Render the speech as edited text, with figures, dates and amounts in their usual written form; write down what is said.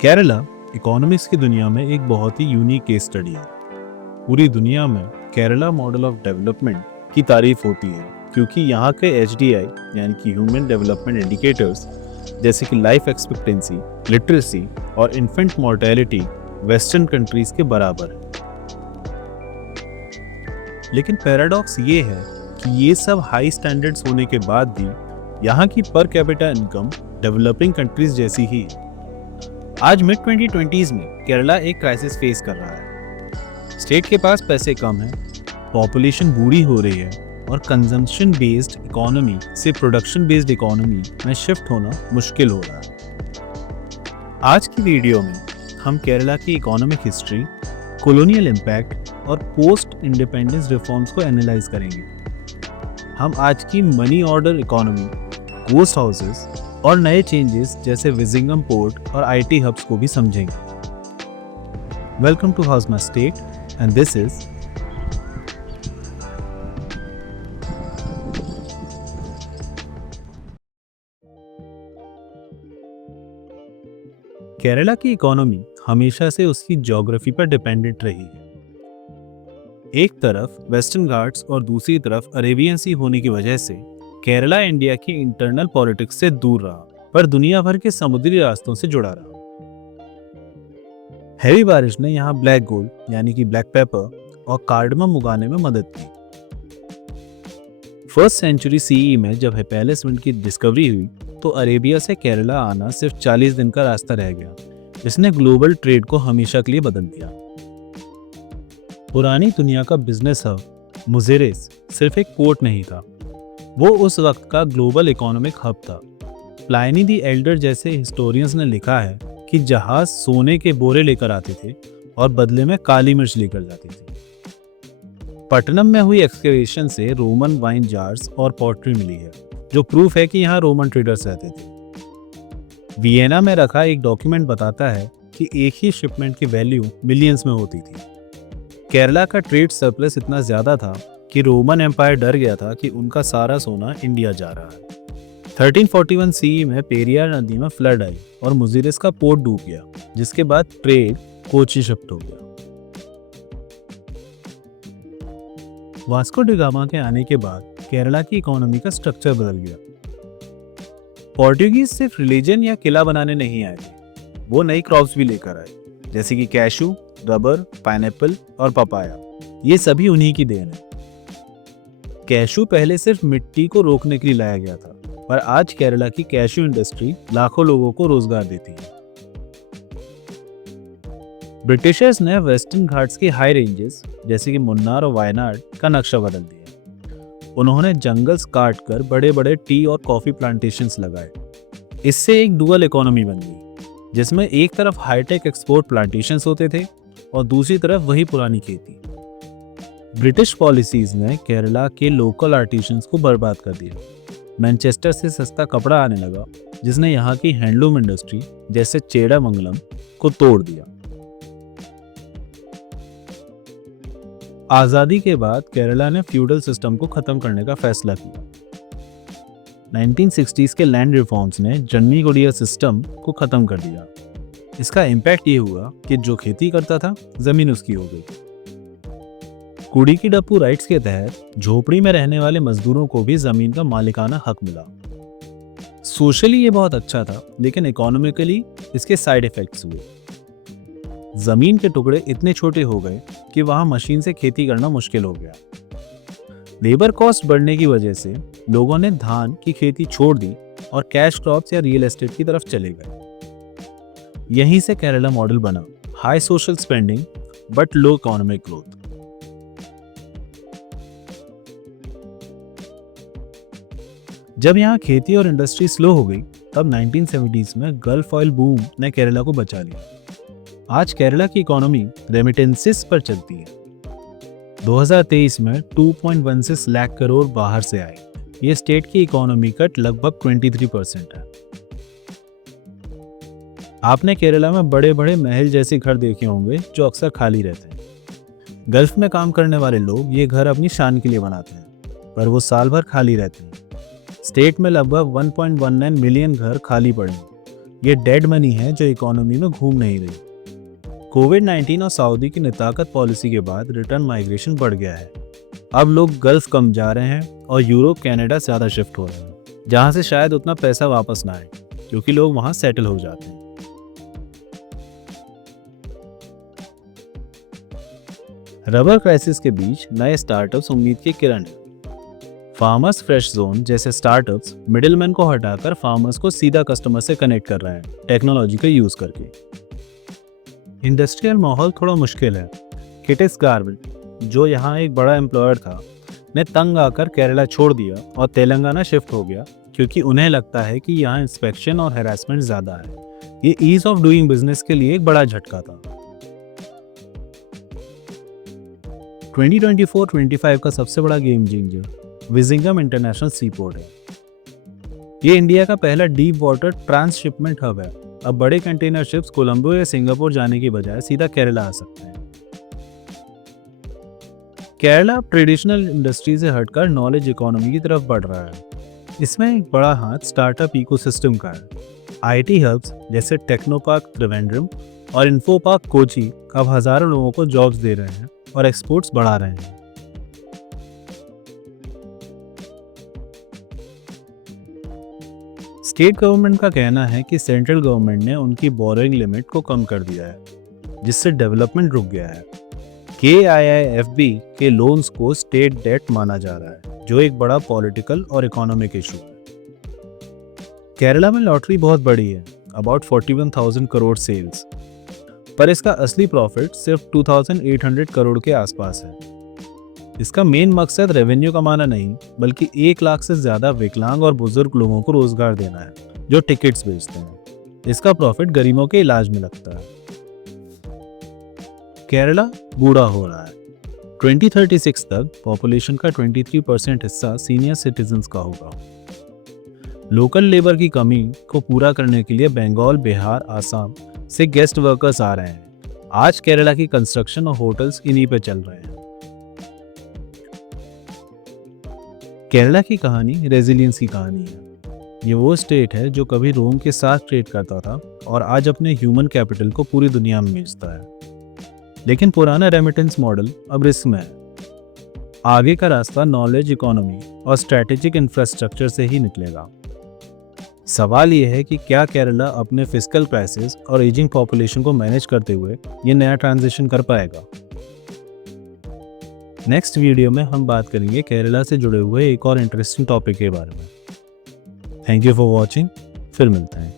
Kerala economics की दुनिया में एक बहुत ही यूनिक केस स्टडी है। पूरी दुनिया में केरला मॉडल ऑफ डेवलपमेंट की तारीफ होती है क्योंकि यहाँ के HDI यानी कि ह्यूमन डेवलपमेंट इंडिकेटर्स जैसे कि लाइफ एक्सपेक्टेंसी, लिटरेसी और इन्फेंट मोर्टेलिटी वेस्टर्न कंट्रीज के बराबर है। लेकिन पैराडॉक्स ये है कि ये सब हाई स्टैंडर्ड्स होने के बाद भी यहाँ की per capita income developing countries जैसी ही है। आज मिड 2020s में केरला एक क्राइसिस फेस कर रहा है। स्टेट के पास पैसे कम हैं, पॉपुलेशन बूढ़ी हो रही है और कंजम्पशन बेस्ड इकोनॉमी से प्रोडक्शन बेस्ड इकोनॉमी में शिफ्ट होना मुश्किल हो रहा है। आज की वीडियो में हम केरला की इकोनॉमिक हिस्ट्री, कॉलोनियल इम्पैक्ट और पोस्ट इंडिपेंडेंस रिफॉर्म्स को एनालाइज करेंगे। हम आज की money order economy, ghost houses और नए चेंजेस जैसे विजिंगम पोर्ट और IT हब्स को भी समझेंगे। Welcome to house my state and this is Kerala की इकोनॉमी हमेशा से उसकी ज्योग्राफी पर डिपेंडेंट रही है। एक तरफ वेस्टर्न घाट्स और दूसरी तरफ अरेबियन सी होने की वजह से केरला इंडिया की इंटरनल पॉलिटिक्स से दूर रहा, पर दुनिया भर के समुद्री रास्तों से जुड़ा रहा। हैवी बारिश ने यहाँ ब्लैक गोल्ड यानी कि ब्लैक पेपर और कार्डमम उगाने में मदद की। फर्स्ट सेंचुरी CE में जब हेपेलिसमेंट की डिस्कवरी हुई तो अरेबिया से केरला आना सिर्फ 40 दिन का रास्ता रह गया, जिसने ग्लोबल ट्रेड को हमेशा के लिए बदल दिया। पुरानी दुनिया का बिजनेस हब मुजेरेस सिर्फ एक पोर्ट नहीं था, वो उस वक्त का ग्लोबल इकोनॉमिक हब था। प्लाइनी दी एल्डर जैसे हिस्टोरियंस ने लिखा है कि जहाज सोने के बोरे लेकर आते थे और बदले में काली मिर्च लेकर जाते थे। पटनम में हुई एक्सकेवेशन से रोमन वाइन जार्स और पॉटरी मिली है, जो प्रूफ है कि यहाँ रोमन ट्रेडर्स रहते थे। वियना में रखा एक डॉक्यूमेंट बताता है कि एक ही शिपमेंट की वैल्यू मिलियंस में होती थी। केरला का ट्रेड सरप्लस इतना ज्यादा था कि रोमन एम्पायर डर गया था कि उनका सारा सोना इंडिया जा रहा है। 1341 CE में पेरियार नदी में फ्लड आई और मुजीरिस का पोर्ट डूब गया, जिसके बाद ट्रेड कोची शिफ्ट हो गया। वास्को डी गामा के आने के बाद केरला की इकोनॉमी का स्ट्रक्चर बदल गया। पोर्टुगीज सिर्फ रिलीजन या किला बनाने नहीं आए थे, वो नई क्रॉप्स भी लेकर आए, जैसे कि कैशू, रबर, पाइनएप्पल और पपाया। ये सभी उन्हीं की देन है। कैशू पहले सिर्फ मिट्टी को रोकने के लिए लाया गया था, पर आज केरला की कैशू इंडस्ट्री लाखों लोगों को रोजगार देती है। ब्रिटिशर्स ने वेस्टर्न घाट्स के हाई रेंजेस जैसे कि मुन्नार और वायनाड का नक्शा बदल दिया। उन्होंने जंगल्स काट कर बड़े बड़े टी और कॉफी प्लांटेशंस लगाए। इससे एक डुअल इकोनॉमी बन गई, जिसमें एक तरफ हाईटेक एक्सपोर्ट प्लांटेशंस होते थे और दूसरी तरफ वही पुरानी खेती। ब्रिटिश पॉलिसीज ने केरला के लोकल आर्टिशंस को बर्बाद कर दिया। मैनचेस्टर से सस्ता कपड़ा आने लगा, जिसने यहाँ की हैंडलूम इंडस्ट्री जैसे चेड़ामंगलम को तोड़ दिया। आजादी के बाद केरला ने फ्यूडल सिस्टम को खत्म करने का फैसला किया। 1960s के लैंड रिफॉर्म्स ने जन्मीगुड़िया सिस्टम को खत्म कर दिया। इसका इम्पैक्ट ये हुआ कि जो खेती करता था, जमीन उसकी हो गई। कुड़ी की डप्पू राइट्स के तहत झोपड़ी में रहने वाले मजदूरों को भी जमीन का मालिकाना हक मिला। सोशली ये बहुत अच्छा था, लेकिन इकोनॉमिकली इसके साइड इफेक्ट्स हुए। जमीन के टुकड़े इतने छोटे हो गए कि वहां मशीन से खेती करना मुश्किल हो गया। लेबर कॉस्ट बढ़ने की वजह से लोगों ने धान की खेती छोड़ दी और कैश क्रॉप्स या रियल एस्टेट की तरफ चले गए। यहीं से केरला मॉडल बना, high social spending but low economic growth. जब यहाँ खेती और इंडस्ट्री स्लो हो गई, तब 1970s में गल्फ ऑयल बूम ने केरला को बचा लिया। आज केरला की इकोनॉमी रेमिटेंसेस पर चलती है। 2023 में 2.16 लाख करोड़ बाहर से आए। ये स्टेट की इकोनॉमी का लगभग 23% है। आपने केरला में बड़े बड़े महल जैसे घर देखे होंगे जो अक्सर खाली रहते हैं। गल्फ में काम करने वाले लोग ये घर अपनी शान के लिए बनाते हैं, पर वो साल भर खाली रहते हैं। स्टेट में लगभग 1.19 मिलियन घर खाली पड़े हैं, ये डेड मनी है जो इकोनॉमी में घूम नहीं रही। कोविड-19 और सऊदी की नेताकत पॉलिसी के बाद रिटर्न माइग्रेशन बढ़ गया है। अब लोग गल्फ कम जा रहे हैं और यूरोप कनाडा ज़्यादा शिफ्ट हो रहे हैं, जहाँ से शायद उतना पैसा वापस ना आए, क्योंकि लोग वहाँ सेटल हो जाते हैं। रबर क्राइसिस के बीच नए स्टार्टअप्स उम्मीद की किरण है। फार्मर्स फ्रेश जोन जैसे स्टार्टअप्स मिडिलमैन को हटाकर फार्मर्स को सीधा कस्टमर से कनेक्ट कर रहे हैं टेक्नोलॉजी का यूज करके। इंडस्ट्रियल माहौल थोड़ा मुश्किल है। किटिस गारमेंट, जो यहाँ एक बड़ा एम्प्लॉयर था, ने तंग आकर केरला छोड़ दिया और तेलंगाना शिफ्ट हो गया, क्योंकि उन्हें लगता है कि यहाँ इंस्पेक्शन और हैरेसमेंट ज़्यादा है। ये ईज ऑफ डूइंग बिजनेस के लिए एक बड़ा झटका था। 2024-25 का सबसे बड़ा गेम चेंजर विजिंगम इंटरनेशनल सी पोर्ट है। ये इंडिया का पहला डीप वाटर ट्रांसशिपमेंट हब है। अब बड़े कंटेनर शिप्स कोलंबो या सिंगापुर जाने की बजाय सीधा केरला आ सकते हैं। केरला अब ट्रेडिशनल इंडस्ट्री से हटकर नॉलेज इकोनॉमी की तरफ बढ़ रहा है। इसमें एक बड़ा हाथ स्टार्टअप इकोसिस्टम का है। आईटी हब्स जैसे टेक्नोपार्क त्रिवेंद्रम और इन्फोपार्क कोची अब हजारों लोगों को जॉब्स दे रहे हैं और एक्सपोर्ट्स बढ़ा रहे हैं। स्टेट गवर्नमेंट का कहना है कि सेंट्रल गवर्नमेंट ने उनकी बोरोइंग लिमिट को कम कर दिया है, जिससे डेवलपमेंट रुक गया है। KIIFB के लोन्स को स्टेट डेट माना जा रहा है, जो एक बड़ा पॉलिटिकल और इकोनॉमिक इशू है। केरला में लॉटरी बहुत बड़ी है, अबाउट 41,000 करोड़ सेल्स, पर इसका असली प्रॉफिट सिर्फ 2,800 करोड़ के आसपास है। इसका मेन मकसद रेवेन्यू कमाना नहीं, बल्कि 1 लाख से ज्यादा विकलांग और बुजुर्ग लोगों को रोजगार देना है, जो टिकट्स बेचते हैं। इसका प्रॉफिट गरीबों के इलाज में लगता है। केरला बूढ़ा हो रहा है। 2036 तक पॉपुलेशन का 23% हिस्सा सीनियर सिटीजन्स का होगा। लोकल लेबर की कमी को पूरा करने के लिए बंगाल, बिहार, आसाम से गेस्ट वर्कर्स आ रहे हैं। आज केरला की कंस्ट्रक्शन और होटल्स इन्हीं पे चल रहे हैं। केरला की कहानी रेजिलियंस की कहानी है। ये वो स्टेट है जो कभी रोम के साथ ट्रेड करता था और आज अपने ह्यूमन कैपिटल को पूरी दुनिया में बेचता है। लेकिन पुराना रेमिटेंस मॉडल अब रिस्क में है। आगे का रास्ता नॉलेज इकोनॉमी और स्ट्रैटेजिक इंफ्रास्ट्रक्चर से ही निकलेगा। सवाल यह है कि क्या केरला अपने फिस्कल क्राइसिस और एजिंग पॉपुलेशन को मैनेज करते हुए ये नया ट्रांजिशन कर पाएगा। नेक्स्ट वीडियो में हम बात करेंगे केरला से जुड़े हुए एक और इंटरेस्टिंग टॉपिक के बारे में। Thank you for watching. फिर मिलते हैं।